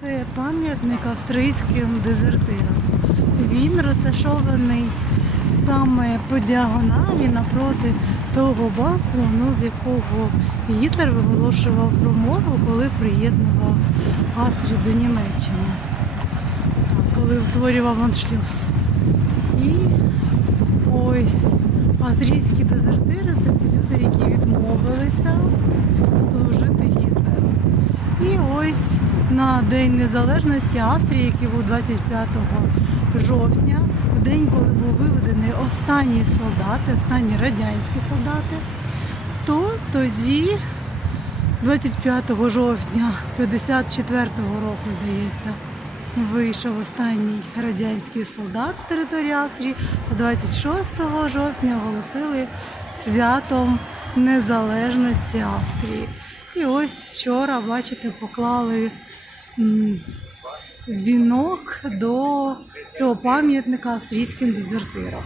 Це пам'ятник австрійським дезертирам. Він розташований саме по діагоналі напроти того балкону, з якого Гітлер виголошував промову, коли приєднував Австрію до Німеччини, коли створював аншлюз. І ось австрійські дезертири це ті люди, які відмовилися служити Гітлеру. І ось на День Незалежності Австрії, який був 25 жовтня, в день, коли був виведений останні солдати, останні радянські солдати, то тоді, 25 жовтня 54-го року, здається, вийшов останній радянський солдат з території Австрії, а 26 жовтня оголосили святом незалежності Австрії. І ось вчора, бачите, поклали вінок до цього пам'ятника австрійським дезертирам.